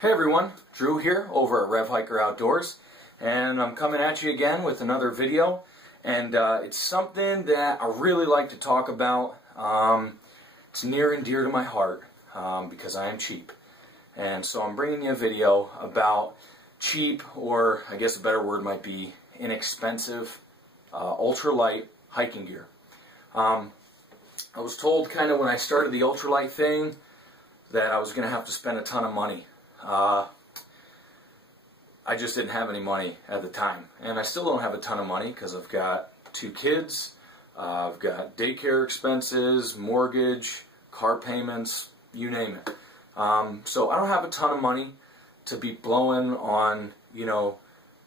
Hey everyone, Drew here over at Rev Hiker Outdoors, and I'm coming at you again with another video, and it's something that I really like to talk about. It's near and dear to my heart because I am cheap, and so I'm bringing you a video about cheap, or I guess a better word might be inexpensive, ultralight hiking gear. I was told kind of when I started the ultralight thing that I was going to have to spend a ton of money. I just didn't have any money at the time, and I still don't have a ton of money because I've got 2 kids, I've got daycare expenses, mortgage, car payments, you name it. So I don't have a ton of money to be blowing on, you know,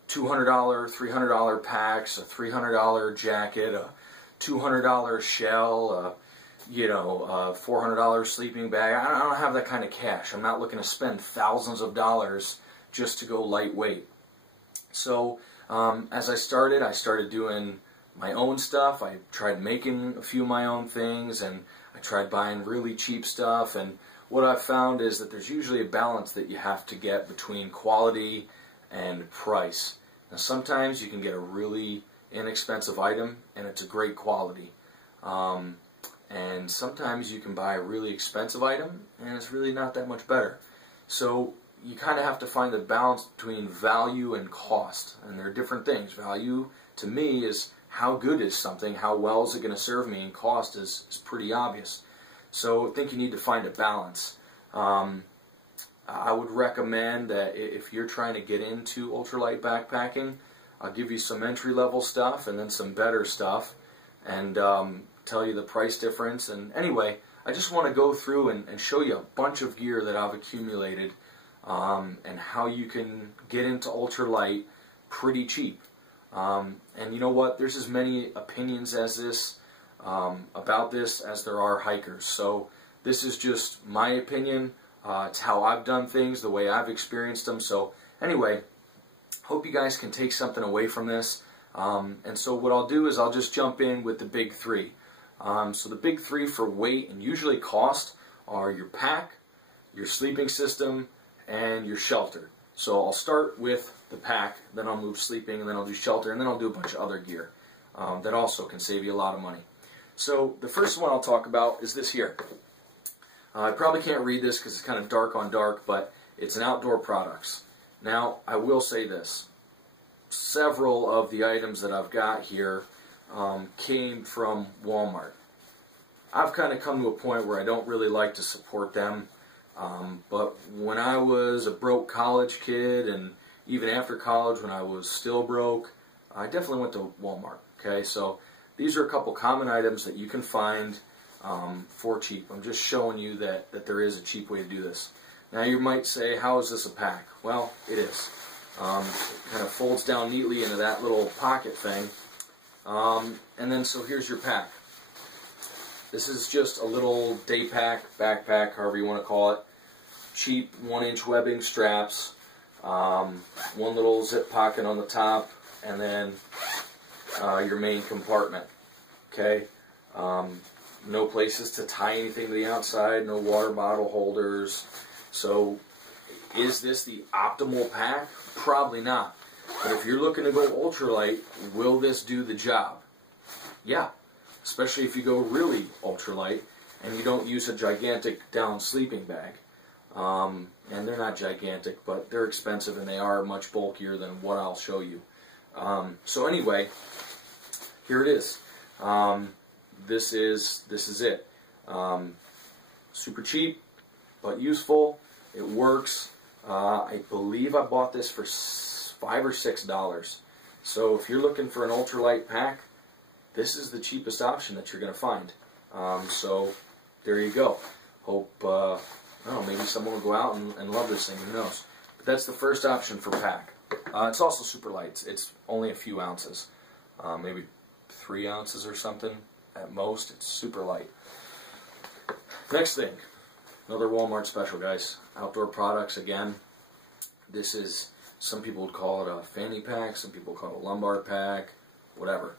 $200, $300 packs, a $300 jacket, a $200 shell, you know, $400 sleeping bag. I don't have that kind of cash. I'm not looking to spend thousands of dollars just to go lightweight. So as I started doing my own stuff. I tried making a few of my own things, and I tried buying really cheap stuff. And what I've found is that there's usually a balance that you have to get between quality and price. Now sometimes you can get a really inexpensive item and it's a great quality. And sometimes you can buy a really expensive item and it's really not that much better. So you kind of have to find the balance between value and cost. And there are different things. Value to me is how good is something, how well is it going to serve me, and cost is pretty obvious. So I think you need to find a balance. I would recommend that if you're trying to get into ultralight backpacking, I'll give you some entry-level stuff and then some better stuff, and tell you the price difference. And anyway, I just want to go through and show you a bunch of gear that I've accumulated, and how you can get into ultralight pretty cheap. And you know what? There's as many opinions as this about this as there are hikers. So this is just my opinion. It's how I've done things, the way I've experienced them. So anyway, hope you guys can take something away from this. And so what I'll do is I'll just jump in with the big 3. So the big 3 for weight and usually cost are your pack, your sleeping system, and your shelter. So I'll start with the pack, then I'll move sleeping, and then I'll do shelter, and then I'll do a bunch of other gear that also can save you a lot of money. So the first one I'll talk about is this here. I probably can't read this because it's kind of dark on dark, but it's an outdoor products. Now, I will say this. Several of the items that I've got here came from Walmart. I've kind of come to a point where I don't really like to support them, but when I was a broke college kid, and even after college when I was still broke, I definitely went to Walmart. Okay, so these are a couple common items that you can find for cheap. I'm just showing you that there is a cheap way to do this. Now you might say, how is this a pack? Well, it is. It kind of folds down neatly into that little pocket thing. And then so here's your pack. This is just a little day pack, backpack, however you want to call it. Cheap 1-inch webbing straps, one little zip pocket on the top, and then your main compartment. Okay, no places to tie anything to the outside, no water bottle holders. So is this the optimal pack? Probably not. But if you're looking to go ultralight, will this do the job? Yeah, especially if you go really ultralight and you don't use a gigantic down sleeping bag. And they're not gigantic, but they're expensive and they are much bulkier than what I'll show you. So anyway, here it is. This is it. Super cheap, but useful. It works. I believe I bought this for $5 or $6. So if you're looking for an ultralight pack, this is the cheapest option that you're going to find. So there you go. Hope, I don't know, maybe someone will go out and love this thing. Who knows? But that's the first option for pack. It's also super light. It's only a few ounces, maybe 3 ounces or something at most. It's super light. Next thing, another Walmart special, guys. Outdoor products again. This is, some people would call it a Fanny Pack, some people call it a lumbar pack, whatever.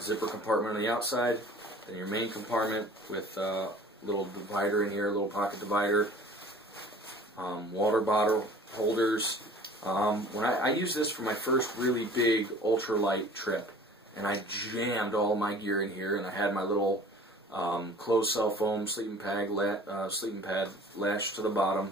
Zipper compartment on the outside, then your main compartment with a little divider in here, a little pocket divider. water bottle holders. When I used this for my first really big ultralight trip, and I jammed all my gear in here, and I had my little closed cell foam sleeping pad lashed to the bottom.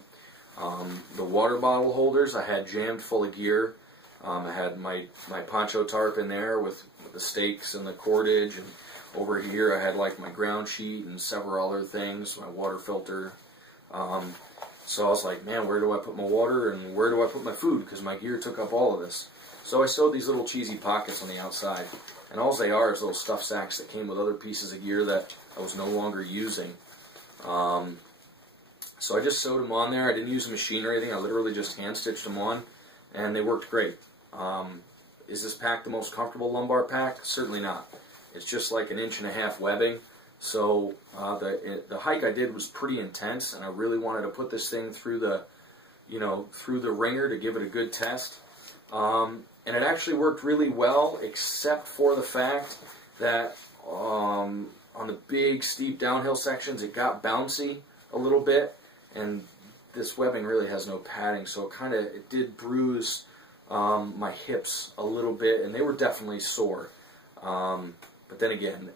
The water bottle holders I had jammed full of gear. I had my Poncho tarp in there with the stakes and the cordage, and over here I had like my ground sheet and several other things, my water filter. So I was like, man, where do I put my water and where do I put my food? Because my gear took up all of this. So I sewed these little cheesy pockets on the outside. And all they are is little stuff sacks that came with other pieces of gear that I was no longer using. So I just sewed them on there. I didn't use a machine or anything. I literally just hand stitched them on, and they worked great. Is this pack the most comfortable lumbar pack? Certainly not. It's just like 1.5 inch webbing. So the hike I did was pretty intense, and I really wanted to put this thing through the ringer to give it a good test. And it actually worked really well, except for the fact that on the big steep downhill sections it got bouncy a little bit, and this webbing really has no padding, so it did bruise my hips a little bit, and they were definitely sore. But then again,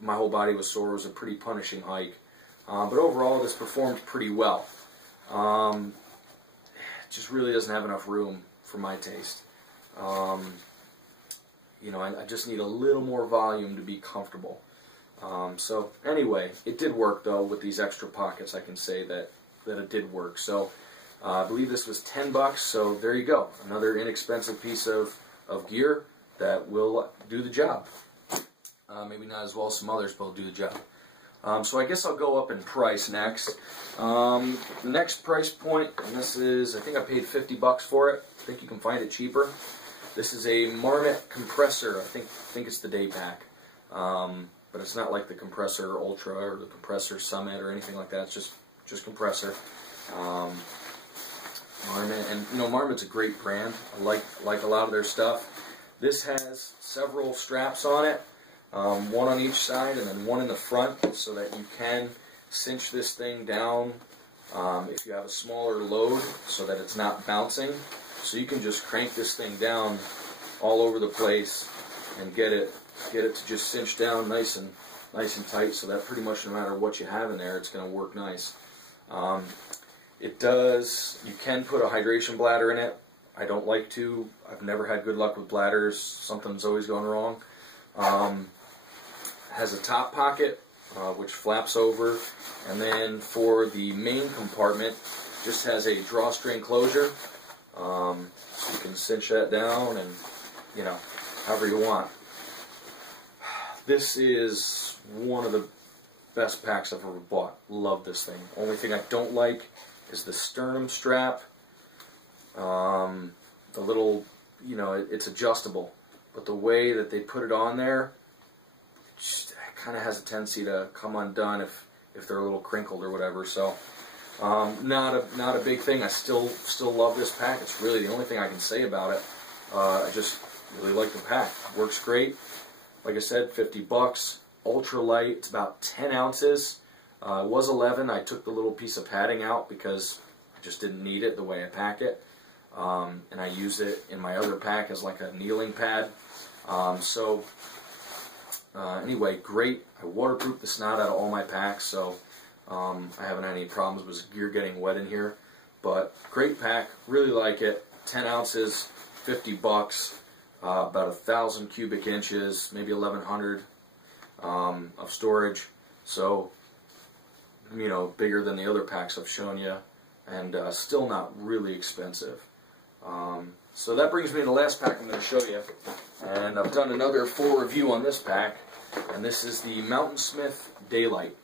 my whole body was sore. It was a pretty punishing hike. But overall, this performed pretty well. It just really doesn't have enough room for my taste. I just need a little more volume to be comfortable. So anyway, it did work though with these extra pockets. I can say that it did work. So I believe this was $10. So there you go, another inexpensive piece of gear that will do the job. Maybe not as well as some others, but will do the job. So I guess I'll go up in price next. The next price point, and this is, I think I paid $50 for it. I think you can find it cheaper. This is a Marva Compressor. I think it's the day pack. But it's not like the Compressor Ultra or the Compressor Summit or anything like that. It's just Compressor. Marva, and Marva's a great brand. I like a lot of their stuff. This has several straps on it. One on each side and then one in the front, so that you can cinch this thing down if you have a smaller load, so that it's not bouncing. So you can just crank this thing down all over the place and get it to just cinch down nice and tight, so that pretty much no matter what you have in there, it's going to work nice. You can put a hydration bladder in it. I don't like to. I've never had good luck with bladders. Something's always going wrong. Has a top pocket, which flaps over, and then for the main compartment, just has a drawstring closure, so you can cinch that down and, however you want. This is one of the best packs I've ever bought. Love this thing. Only thing I don't like is the sternum strap. The little, it's adjustable, but the way that they put it on there, it kind of has a tendency to come undone if they're a little crinkled or whatever. So not a big thing. I still love this pack. It's really the only thing I can say about it. I just really like the pack. It works great. Like I said, $50. Ultralight. It's about 10 ounces. It was 11. I took the little piece of padding out because I just didn't need it the way I pack it. And I use it in my other pack as like a kneeling pad. Anyway, great. I waterproof the snot out of all my packs, so I haven't had any problems with gear getting wet in here. But great pack, really like it. 10 ounces, $50, about 1,000 cubic inches, maybe 1,100 of storage. So, bigger than the other packs I've shown you, and still not really expensive. So that brings me to the last pack I'm going to show you, and I've done another full review on this pack, and this is the Mountain Smith Daylight.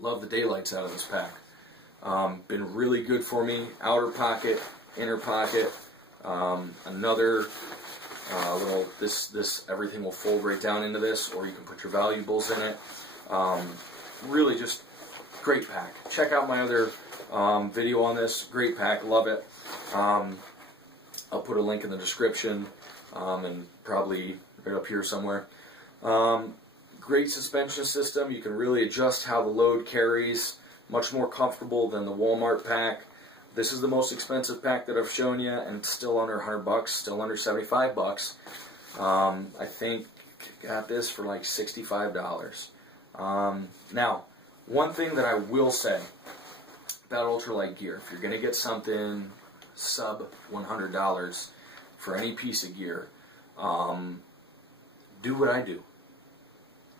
Love the daylights out of this pack. Been really good for me. Outer pocket, inner pocket, another little, everything will fold right down into this, or you can put your valuables in it. Really just great pack. Check out my other video on this. Great pack, love it. I'll put a link in the description, and probably right up here somewhere. Great suspension system. You can really adjust how the load carries. Much more comfortable than the Walmart pack. this is the most expensive pack that I've shown you, and it's still under 100 bucks, still under 75 bucks. I think I got this for like $65. Now, one thing that I will say about ultralight gear, if you're going to get something sub $100 for any piece of gear, do what I do.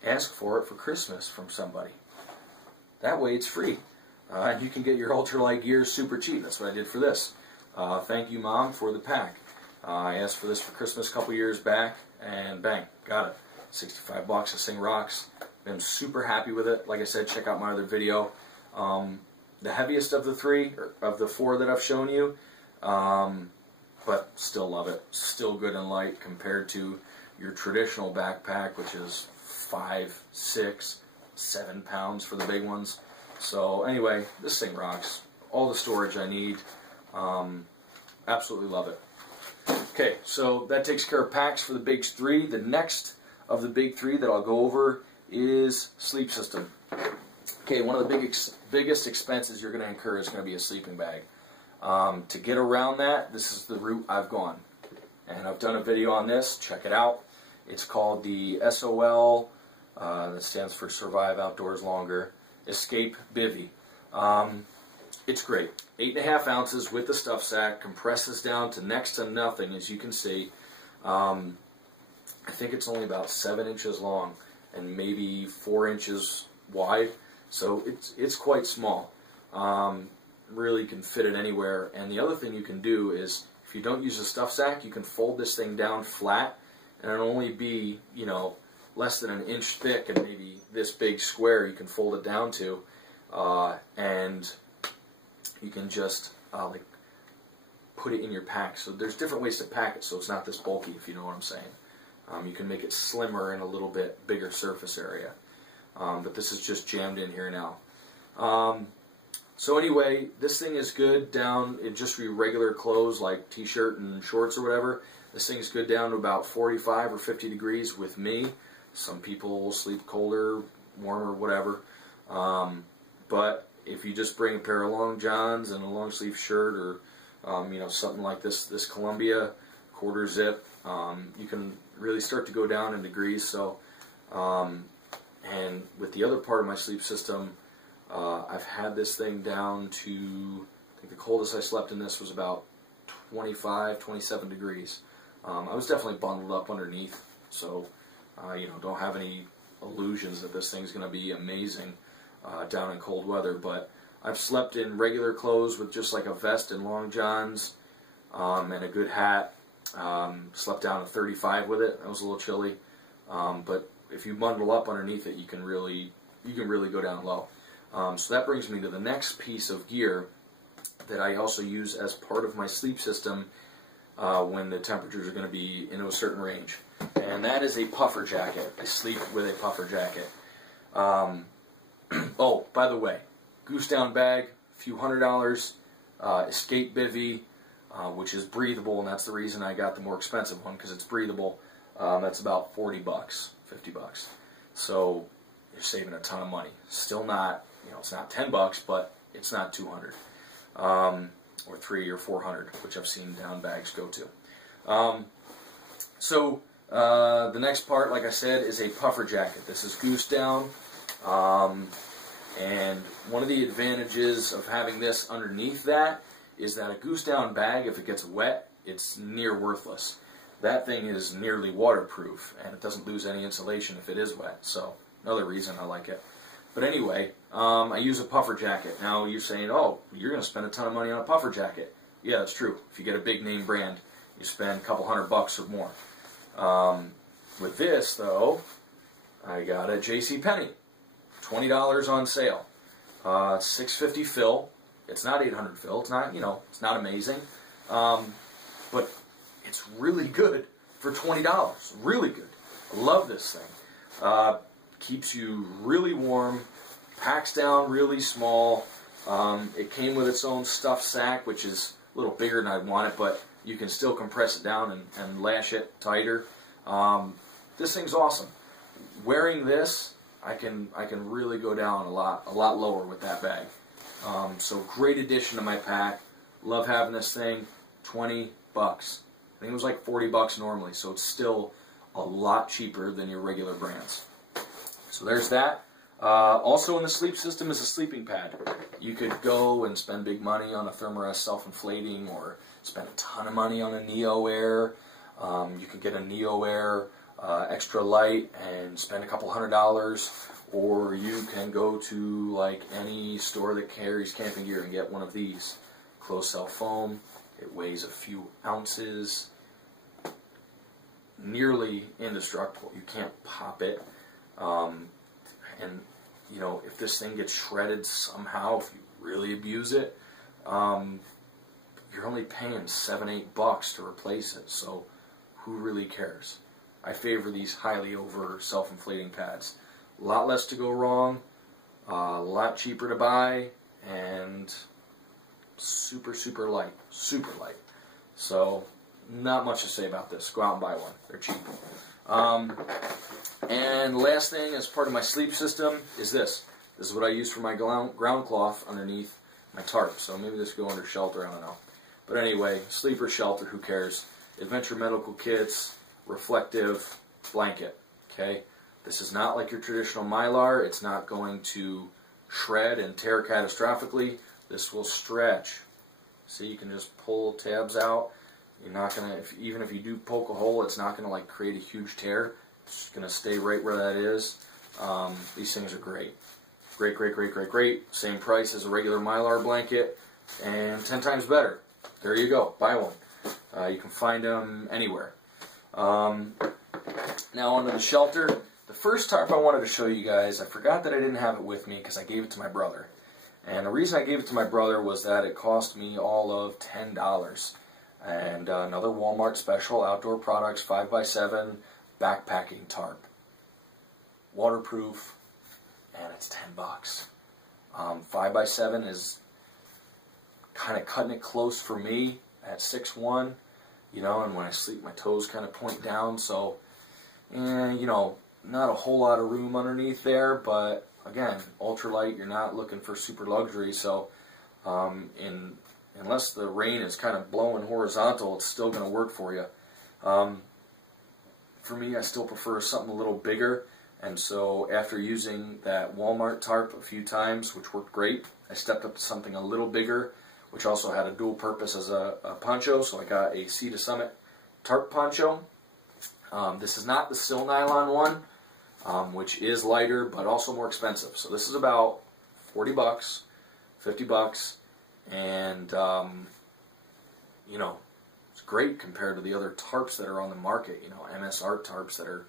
Ask for it for Christmas from somebody. That way it's free. You can get your ultralight gear super cheap. That's what I did for this. Thank you, Mom, for the pack. I asked for this for Christmas a couple years back, and bang, got it. 65 bucks. This thing rocks. I'm super happy with it. Like I said, check out my other video. The heaviest of the four that I've shown you, but still love it. Still good and light compared to your traditional backpack, which is 5, 6, 7 pounds for the big ones. So anyway, this thing rocks. All the storage I need. Absolutely love it. Okay, so that takes care of packs for the big three. The next of the big three that I'll go over is sleep system. Okay, one of the biggest expenses you're going to incur is going to be a sleeping bag. To get around that, this is the route I've gone. And I've done a video on this. Check it out. It's called the SOL, that stands for Survive Outdoors Longer, Escape Bivy. It's great. 8.5 ounces with the stuff sack, compresses down to next to nothing, as you can see. I think it's only about 7 inches long and maybe 4 inches wide, so it's quite small. Really can fit it anywhere. And the other thing you can do is, if you don't use a stuff sack, you can fold this thing down flat, and it'll only be, you know, less than an inch thick and maybe this big square you can fold it down to, and you can just like put it in your pack. So there's different ways to pack it so it's not this bulky, if you know what I'm saying. You can make it slimmer and a little bit bigger surface area, but this is just jammed in here now. So anyway, this thing is good down in just regular clothes like t-shirt and shorts or whatever. This thing is good down to about 45 or 50 degrees with me. Some people will sleep colder, warmer, whatever. But if you just bring a pair of long johns and a long sleeve shirt, or you know, something like this Columbia quarter zip, you can really start to go down in degrees. So, and with the other part of my sleep system, I've had this thing down to, I think the coldest I slept in this was about 25, 27 degrees. I was definitely bundled up underneath, so you know, don't have any illusions that this thing's going to be amazing down in cold weather. But I've slept in regular clothes with just like a vest and long johns and a good hat. Slept down to 35 with it. It was a little chilly, but if you bundle up underneath it, you can really go down low. So that brings me to the next piece of gear that I also use as part of my sleep system when the temperatures are going to be in a certain range, and that is a puffer jacket. I sleep with a puffer jacket. Oh, by the way, goose down bag, a few $100. Escape bivy, which is breathable, and that's the reason I got the more expensive one, because it's breathable. That's about 40 bucks, 50 bucks. So you're saving a ton of money. Still not, you know, it's not 10 bucks, but it's not 200. Or 300 or 400, which I've seen down bags go to. So the next part, like I said, is a puffer jacket. This is goose down, and one of the advantages of having this underneath that is that a goose down bag, if it gets wet, it's near worthless. That thing is nearly waterproof, and it doesn't lose any insulation if it is wet. So another reason I like it. But anyway, I use a puffer jacket. Now you're saying, oh, you're going to spend a ton of money on a puffer jacket. Yeah, that's true. If you get a big name brand, you spend a couple $100 or more. With this, though, I got a JCPenney. $20 on sale. $6.50 fill. It's not 800 fill. It's not, you know, it's not amazing. But it's really good for $20. Really good. I love this thing. Keeps you really warm, packs down really small. It came with its own stuff sack, which is a little bigger than I'd want it, but you can still compress it down and lash it tighter. This thing's awesome. Wearing this, I can really go down a lot lower with that bag. So great addition to my pack. Love having this thing. 20 bucks. I think it was like 40 bucks normally, so it's still a lot cheaper than your regular brands. So there's that. Also in the sleep system is a sleeping pad. You could go and spend big money on a Thermarest self-inflating, or spend a ton of money on a Neo Air. You can get a Neo Air extra light and spend a couple $100, or you can go to like any store that carries camping gear and get one of these. Closed cell foam. It weighs a few ounces. Nearly indestructible. You can't pop it. And you know, if this thing gets shredded somehow, if you really abuse it, you're only paying $7-8 to replace it. So who really cares? I favor these highly over self-inflating pads. A lot less to go wrong, a lot cheaper to buy, and super, super light. Super light. So not much to say about this. Go out and buy one. They're cheap. And last thing, as part of my sleep system, is this. This is what I use for my ground cloth underneath my tarp. So maybe this will go under shelter, I don't know. But anyway, sleeper shelter, who cares? Adventure Medical Kits, reflective blanket. Okay? This is not like your traditional Mylar. It's not going to shred and tear catastrophically. This will stretch. See, you can just pull tabs out. You're not going to, even if you do poke a hole, it's not going to like create a huge tear. It's going to stay right where that is. These things are great. Great, great, great, great, great. Same price as a regular Mylar blanket, and 10 times better. There you go. Buy one. You can find them anywhere. Now onto the shelter. The first tarp I wanted to show you guys, I forgot that I didn't have it with me because I gave it to my brother. And the reason I gave it to my brother was that it cost me all of $10. And another Walmart special, Outdoor Products 5x7 backpacking tarp. Waterproof, and it's 10 bucks. 5x7 is kind of cutting it close for me at 6'1", you know, and when I sleep my toes kind of point down, so, you know, not a whole lot of room underneath there, but again, ultralight, you're not looking for super luxury, so unless the rain is kind of blowing horizontal, it's still going to work for you. For me, I still prefer something a little bigger, and so after using that Walmart tarp a few times, which worked great, I stepped up to something a little bigger, which also had a dual purpose as a poncho, so I got a Sea to Summit tarp poncho. This is not the Sil Nylon one, which is lighter, but also more expensive. So this is about 40 bucks, 50 bucks, and, you know, it's great compared to the other tarps that are on the market, you know, MSR tarps that are,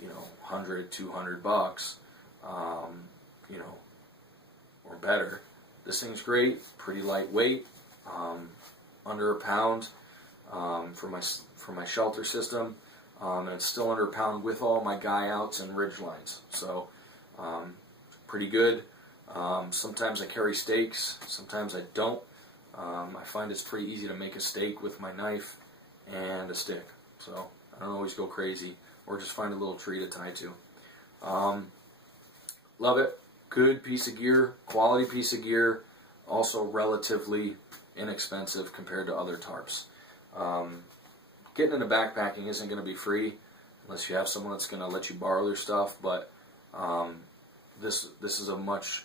you know, 100, 200 bucks, you know, or better. This thing's great, pretty lightweight, under a pound for my shelter system, and it's still under a pound with all my guy outs and ridge lines. So pretty good. Sometimes I carry stakes, sometimes I don't. I find it's pretty easy to make a stake with my knife and a stick, so I don't always go crazy, or just find a little tree to tie to. Love it. Good piece of gear, quality piece of gear, also relatively inexpensive compared to other tarps. Getting into backpacking isn't going to be free unless you have someone that's going to let you borrow their stuff, but this is a much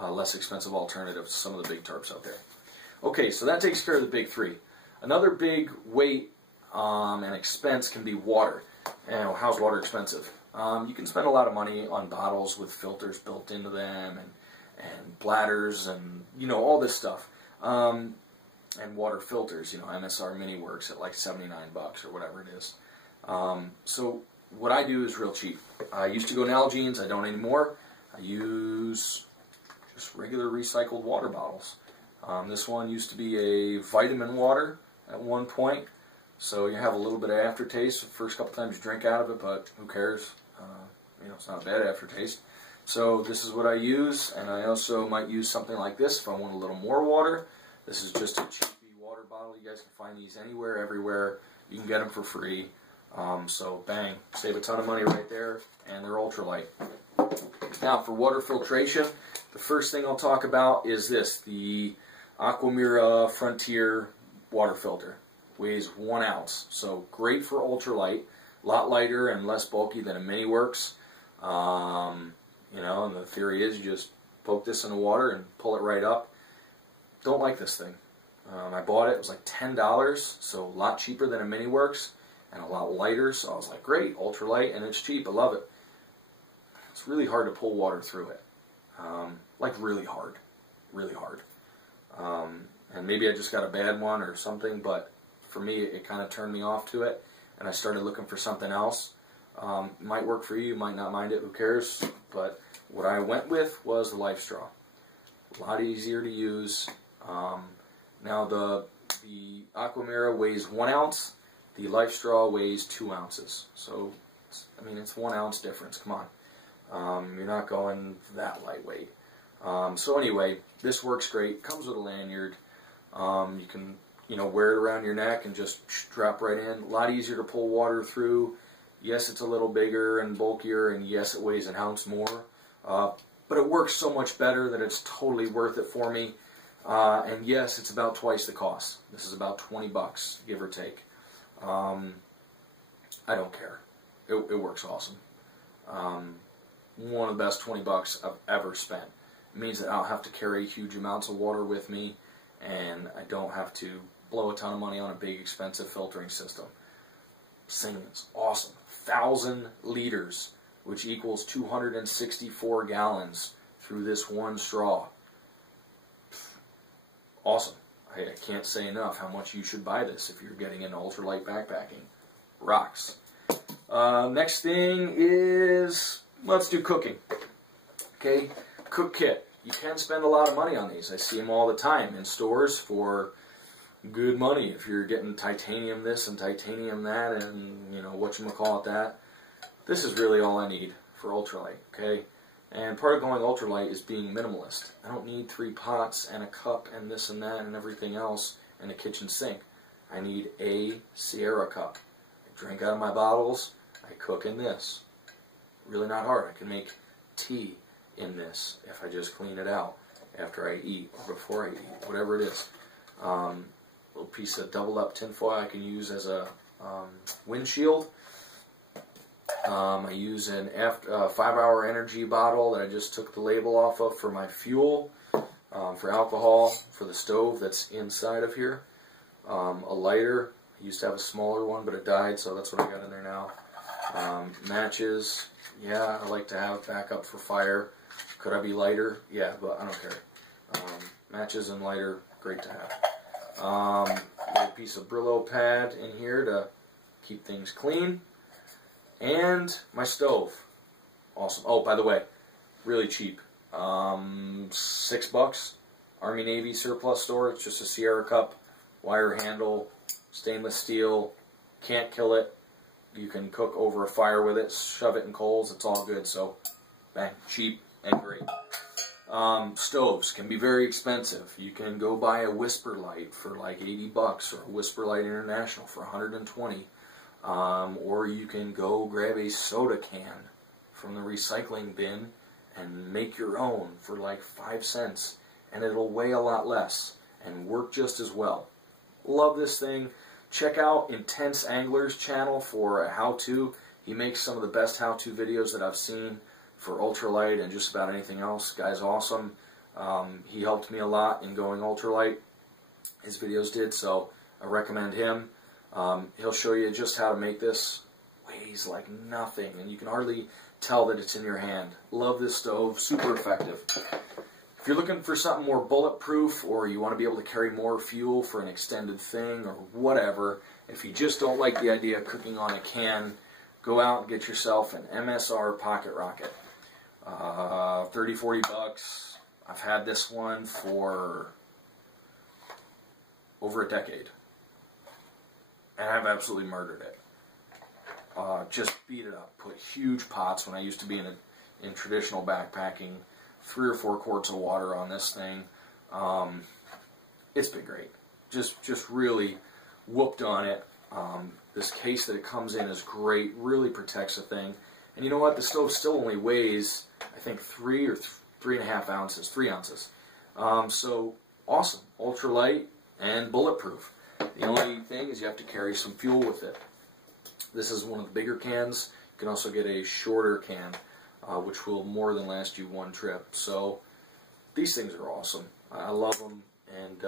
less expensive alternative to some of the big tarps out there. Okay, so that takes care of the big three. Another big weight and expense can be water. And how's water expensive? You can spend a lot of money on bottles with filters built into them, and bladders, and you know, all this stuff. And water filters, you know, MSR Mini works at like 79 bucks or whatever it is. So what I do is real cheap. I used to go Nalgene's, I don't anymore. I use just regular recycled water bottles. This one used to be a vitamin water at one point, so you have a little bit of aftertaste the first couple times you drink out of it, but who cares? You know, it's not a bad aftertaste. So this is what I use, and I also might use something like this if I want a little more water. This is just a cheapy water bottle. You guys can find these anywhere, everywhere. You can get them for free. So bang, save a ton of money right there, and they're ultralight. Now for water filtration, the first thing I'll talk about is this, the Aqua Mera Frontier water filter. Weighs 1 ounce, so great for ultralight. A lot lighter and less bulky than a Mini Works. You know, and the theory is you just poke this in the water and pull it right up. Don't like this thing. I bought it. It was like $10, so a lot cheaper than a Mini Works and a lot lighter. So I was like, great, ultralight, and it's cheap. I love it. It's really hard to pull water through it. Like really hard. Really hard. And maybe I just got a bad one or something, but for me, it kind of turned me off to it, and I started looking for something else. Might work for you, might not mind it, who cares? But what I went with was the Lifestraw. A lot easier to use. Now the Aqua Mera weighs 1 ounce, the Lifestraw weighs 2 ounces. So, I mean, it's 1 ounce difference, come on. You're not going that lightweight. So anyway, this works great. Comes with a lanyard. You can, you know, wear it around your neck and just drop right in. A lot easier to pull water through. Yes, it's a little bigger and bulkier, and yes, it weighs an ounce more. But it works so much better that it's totally worth it for me. And yes, it's about twice the cost. This is about 20 bucks, give or take. I don't care. It works awesome. One of the best 20 bucks I've ever spent. It means that I don't have to carry huge amounts of water with me, and I don't have to blow a ton of money on a big expensive filtering system. This thing is awesome. 1,000 liters, which equals 264 gallons through this one straw. Awesome. I can't say enough how much you should buy this if you're getting into ultralight backpacking. Rocks. Next thing is, let's do cooking. Okay, cook kit. You can spend a lot of money on these. I see them all the time in stores for good money. If you're getting titanium this and titanium that and, you know, whatchamacallit that. This is really all I need for ultralight, okay? And part of going ultralight is being minimalist. I don't need 3 pots and a cup and this and that and everything else in a kitchen sink. I need a Sierra cup. I drink out of my bottles. I cook in this. Really not hard. I can make tea in this if I just clean it out after I eat or before I eat, whatever it is. Little piece of doubled up tinfoil I can use as a windshield. I use an 5-hour energy bottle that I just took the label off of for my fuel, for alcohol, for the stove that's inside of here. A lighter. I used to have a smaller one, but it died, so that's what I got in there now. Matches. Yeah, I like to have backup for fire. Could I be lighter? Yeah, but I don't care. Matches and lighter, great to have. Little piece of Brillo pad in here to keep things clean. And my stove. Awesome. Oh, by the way, really cheap. $6. Army Navy surplus store. It's just a Sierra cup, wire handle, stainless steel. Can't kill it. You can cook over a fire with it, shove it in coals. It's all good. So, bang, cheap and great. Stoves can be very expensive. You can go buy a Whisper Light for like 80 bucks or a Whisper Light International for 120. Or you can go grab a soda can from the recycling bin and make your own for like 5 cents, and it'll weigh a lot less and work just as well. Love this thing. Check out Intense Angler's channel for a how-to. He makes some of the best how-to videos that I've seen for ultralight and just about anything else. Guy's awesome. He helped me a lot in going ultralight. His videos did, so I recommend him. He'll show you just how to make this. Weighs like nothing, and you can hardly tell that it's in your hand. Love this stove. Super effective. If you're looking for something more bulletproof, or you want to be able to carry more fuel for an extended thing, or whatever, if you just don't like the idea of cooking on a can, go out and get yourself an Msr Pocket Rocket. 30, 40 bucks. I've had this one for over a decade. And I've absolutely murdered it. Just beat it up. Put huge pots when I used to be in traditional backpacking. 3 or 4 quarts of water on this thing. It's been great. Just really whooped on it. This case that it comes in is great. Really protects the thing. And you know what? The stove still only weighs, I think, 3 or 3.5 ounces. 3 ounces. So awesome. Ultralight and bulletproof. The only thing is you have to carry some fuel with it. This is one of the bigger cans. You can also get a shorter can, which will more than last you one trip. So these things are awesome. I love them, and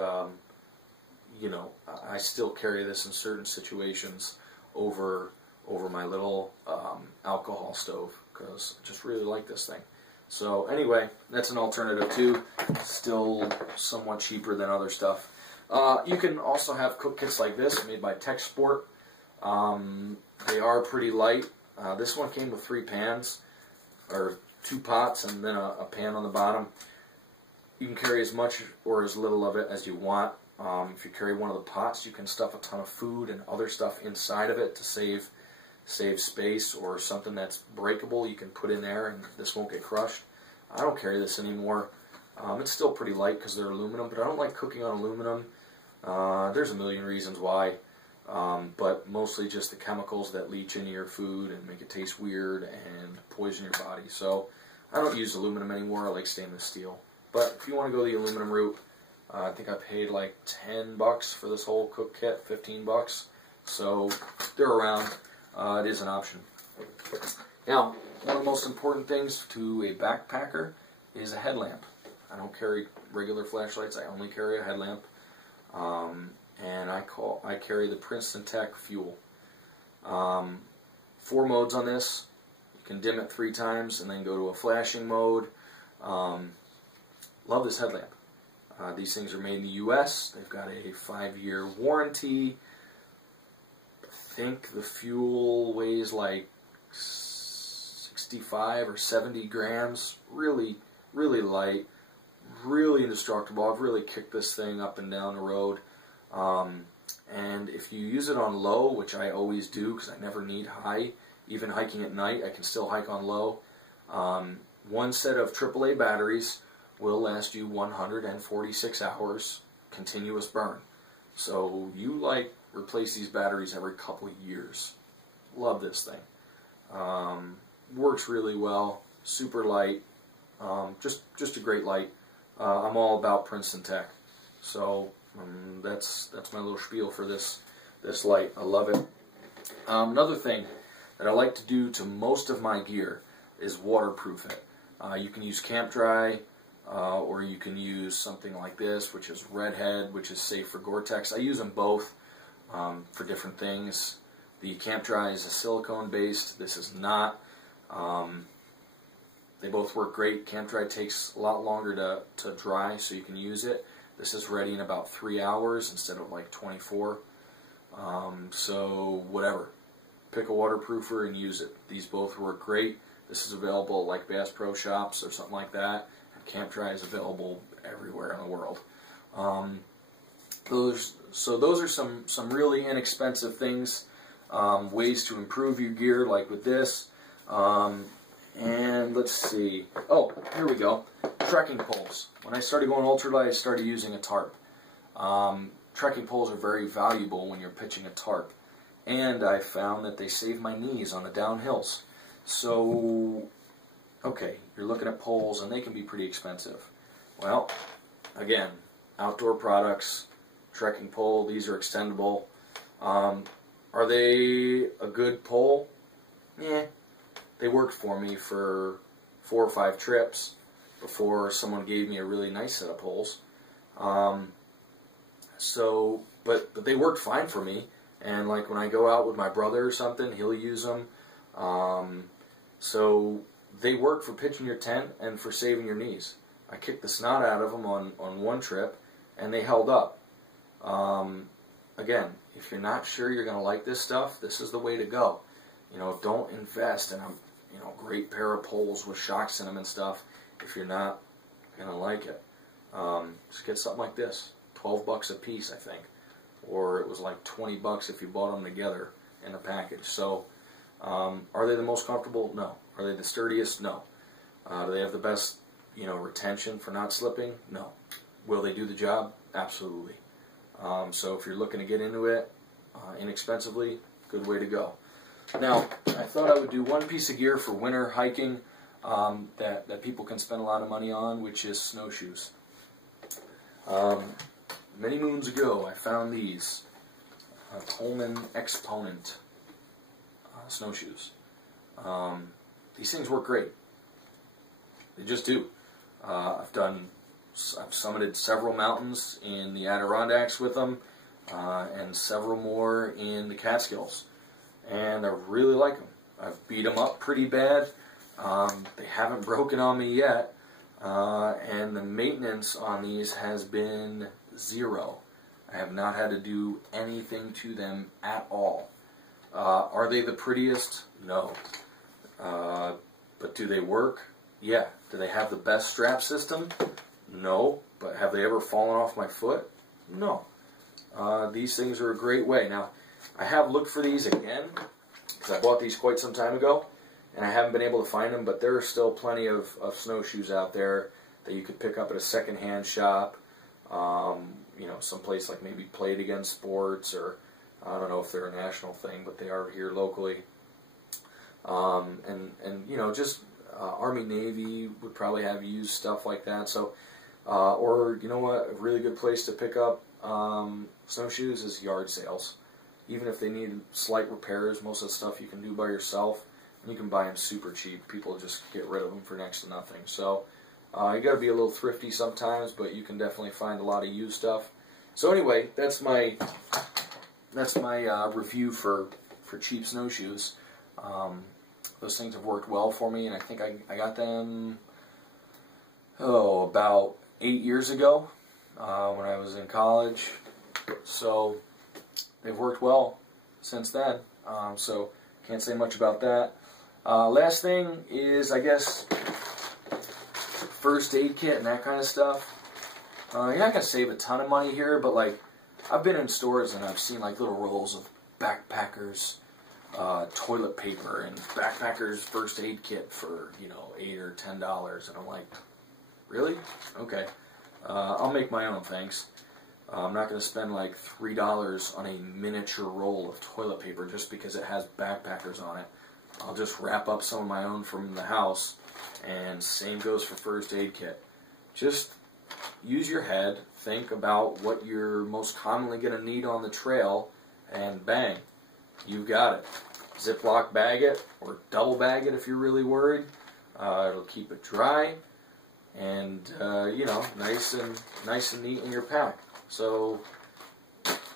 you know, I still carry this in certain situations over my little alcohol stove because I just really like this thing. So anyway, that's an alternative too. Still somewhat cheaper than other stuff. You can also have cook kits like this made by Tech Sport. They are pretty light. This one came with 3 pans, or 2 pots and then a pan on the bottom. You can carry as much or as little of it as you want. If you carry one of the pots, you can stuff a ton of food and other stuff inside of it to save space, or something that's breakable you can put in there and this won't get crushed. I don't carry this anymore. It's still pretty light because they're aluminum, but I don't like cooking on aluminum. There's a million reasons why, but mostly just the chemicals that leach into your food and make it taste weird and poison your body. So I don't use aluminum anymore. I like stainless steel. But if you want to go the aluminum route, I think I paid like $10 for this whole cook kit, $15. So they're around. It is an option. Now, one of the most important things to a backpacker is a headlamp. I don't carry regular flashlights. I only carry a headlamp. And I carry the Princeton Tech Fuel. 4 modes on this. You can dim it 3 times and then go to a flashing mode. Love this headlamp. These things are made in the U.S. They've got a 5-year warranty. I think the fuel weighs like 65 or 70 grams. Really, really light. Really indestructible. I've really kicked this thing up and down the road. And if you use it on low, which I always do because I never need high, even hiking at night, I can still hike on low. 1 set of AAA batteries will last you 146 hours continuous burn. So you like replace these batteries every couple of years. Love this thing. Works really well. Super light. Just a great light. I'm all about Princeton Tech. So that's my little spiel for this light. I love it. Another thing that I like to do to most of my gear is waterproof it. You can use Camp Dry, or you can use something like this, which is Redhead, which is safe for Gore-Tex. I use them both for different things. The Camp Dry is a silicone based. This is not. They both work great. Camp Dry takes a lot longer to dry, so you can use it. This is ready in about 3 hours instead of like 24. So whatever. Pick a waterproofer and use it. These both work great. This is available at like Bass Pro Shops or something like that. And Camp Dry is available everywhere in the world. Those are some really inexpensive things, ways to improve your gear, like with this. And let's see. Oh, here we go. Trekking poles. When I started going ultralight, I started using a tarp. Trekking poles are very valuable when you're pitching a tarp. And I found that they save my knees on the downhills. So, okay, you're looking at poles and they can be pretty expensive. Well, again, outdoor products, trekking pole, these are extendable. Are they a good pole? Yeah. They worked for me for 4 or 5 trips before someone gave me a really nice set of poles. But they worked fine for me. And like when I go out with my brother or something, he'll use them. So they work for pitching your tent and for saving your knees. I kicked the snot out of them on one trip, and they held up. Again, if you're not sure you're going to like this stuff, this is the way to go. You know, don't invest in a great pair of poles with shocks in them and stuff if you're not going to like it. Just get something like this. $12 a piece, I think. Or it was like $20 if you bought them together in a package. So, are they the most comfortable? No. Are they the sturdiest? No. Do they have the best, retention for not slipping? No. Will they do the job? Absolutely. So if you're looking to get into it inexpensively, good way to go. Now, I thought I would do one piece of gear for winter hiking that people can spend a lot of money on, which is snowshoes. Many moons ago, I found these Coleman Exponent snowshoes. These things work great. They just do. I've summited several mountains in the Adirondacks with them, and several more in the Catskills, and I really like them. I've beat them up pretty bad. They haven't broken on me yet, and the maintenance on these has been zero. I have not had to do anything to them at all. Are they the prettiest? No. But do they work? Yeah. Do they have the best strap system? No. But have they ever fallen off my foot? No. These things are a great way. Now, I have looked for these again, because I bought these quite some time ago, and I haven't been able to find them, but there are still plenty of snowshoes out there that you could pick up at a secondhand shop, you know, someplace like maybe Play It Again Sports, or I don't know if they're a national thing, but they are here locally. And you know, just Army, Navy would probably have used stuff like that. So, or you know what, a really good place to pick up snowshoes is yard sales. Even if they need slight repairs, most of the stuff you can do by yourself, and you can buy them super cheap. People just get rid of them for next to nothing. So you got to be a little thrifty sometimes, but you can definitely find a lot of used stuff. So anyway, that's my review for cheap snowshoes. Those things have worked well for me, and I think I got them about 8 years ago when I was in college. So they've worked well since then. So can't say much about that. Last thing is, I guess, first aid kit and that kind of stuff. You're not going to save a ton of money here, but like, I've been in stores and I've seen like little rolls of backpackers toilet paper and backpackers first aid kit for, you know, $8 or $10, and I'm like, really? Okay. I'll make my own, thanks. I'm not going to spend like $3 on a miniature roll of toilet paper just because it has backpackers on it. I'll just wrap up some of my own from the house, and same goes for first aid kit. Just use your head, think about what you're most commonly going to need on the trail, and bang, you've got it. Ziploc bag it, or double bag it if you're really worried. It'll keep it dry, and you know, nice and neat in your pack. So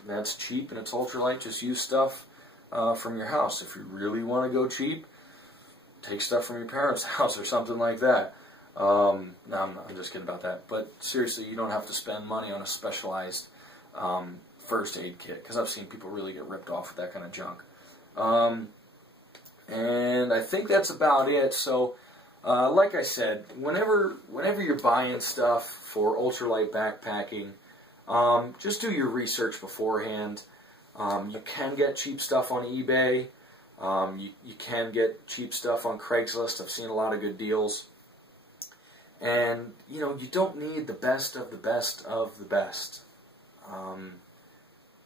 that's cheap and it's ultralight. Just use stuff from your house. If you really want to go cheap, take stuff from your parents' house or something like that. No, I'm just kidding about that. But seriously, you don't have to spend money on a specialized first aid kit, because I've seen people really get ripped off with that kind of junk. And I think that's about it. So, like I said, whenever you're buying stuff for ultralight backpacking, just do your research beforehand. You can get cheap stuff on eBay. You can get cheap stuff on Craigslist. I've seen a lot of good deals. And, you know, you don't need the best of the best of the best.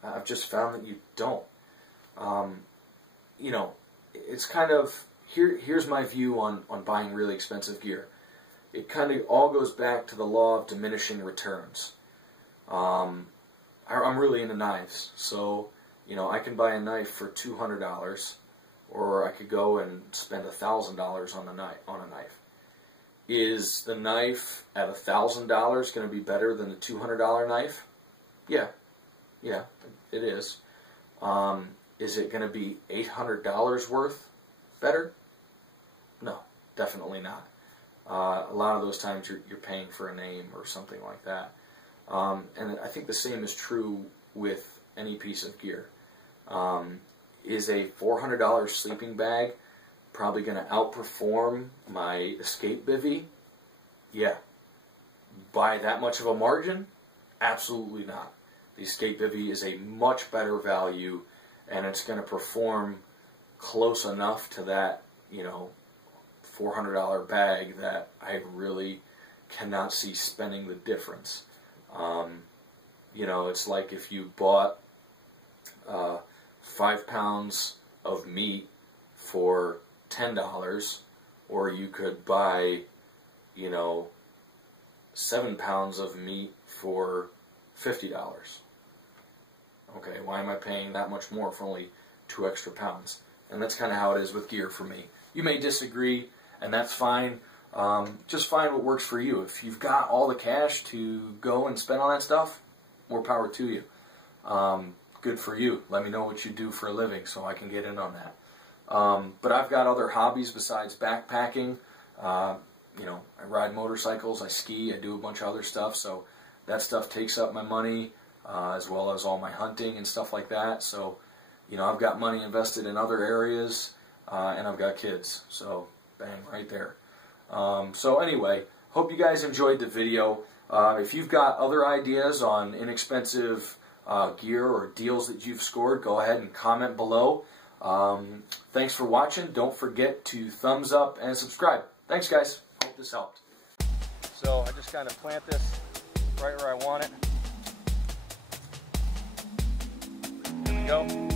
I've just found that you don't. You know, it's kind of, here's my view on buying really expensive gear. It kind of all goes back to the law of diminishing returns. I'm really into knives, so, you know, I can buy a knife for $200, or I could go and spend $1,000 on a knife. Is the knife at $1,000 going to be better than the $200 knife? Yeah, it is. Is it going to be $800 worth better? No, definitely not. A lot of those times you're paying for a name or something like that. And I think the same is true with any piece of gear. Is a $400 sleeping bag probably going to outperform my escape bivvy? Yeah. By that much of a margin? Absolutely not. The escape bivvy is a much better value, and it's going to perform close enough to that, you know, $400 bag that I really cannot see spending the difference. You know, it's like if you bought 5 pounds of meat for $10, or you could buy, you know, 7 pounds of meat for $50. Okay, why am I paying that much more for only 2 extra pounds? And that's kind of how it is with gear for me. You may disagree, and that's fine. Just find what works for you. If you've got all the cash to go and spend on that stuff, more power to you. Good for you. Let me know what you do for a living so I can get in on that. But I've got other hobbies besides backpacking. You know, I ride motorcycles, I ski, I do a bunch of other stuff, so that stuff takes up my money, as well as all my hunting and stuff like that. So, you know, I've got money invested in other areas, and I've got kids. So, bang, right there. So anyway, hope you guys enjoyed the video. If you've got other ideas on inexpensive gear or deals that you've scored, go ahead and comment below. Thanks for watching. Don't forget to thumbs up and subscribe. Thanks, guys. Hope this helped. So I just kind of plant this right where I want it. There we go.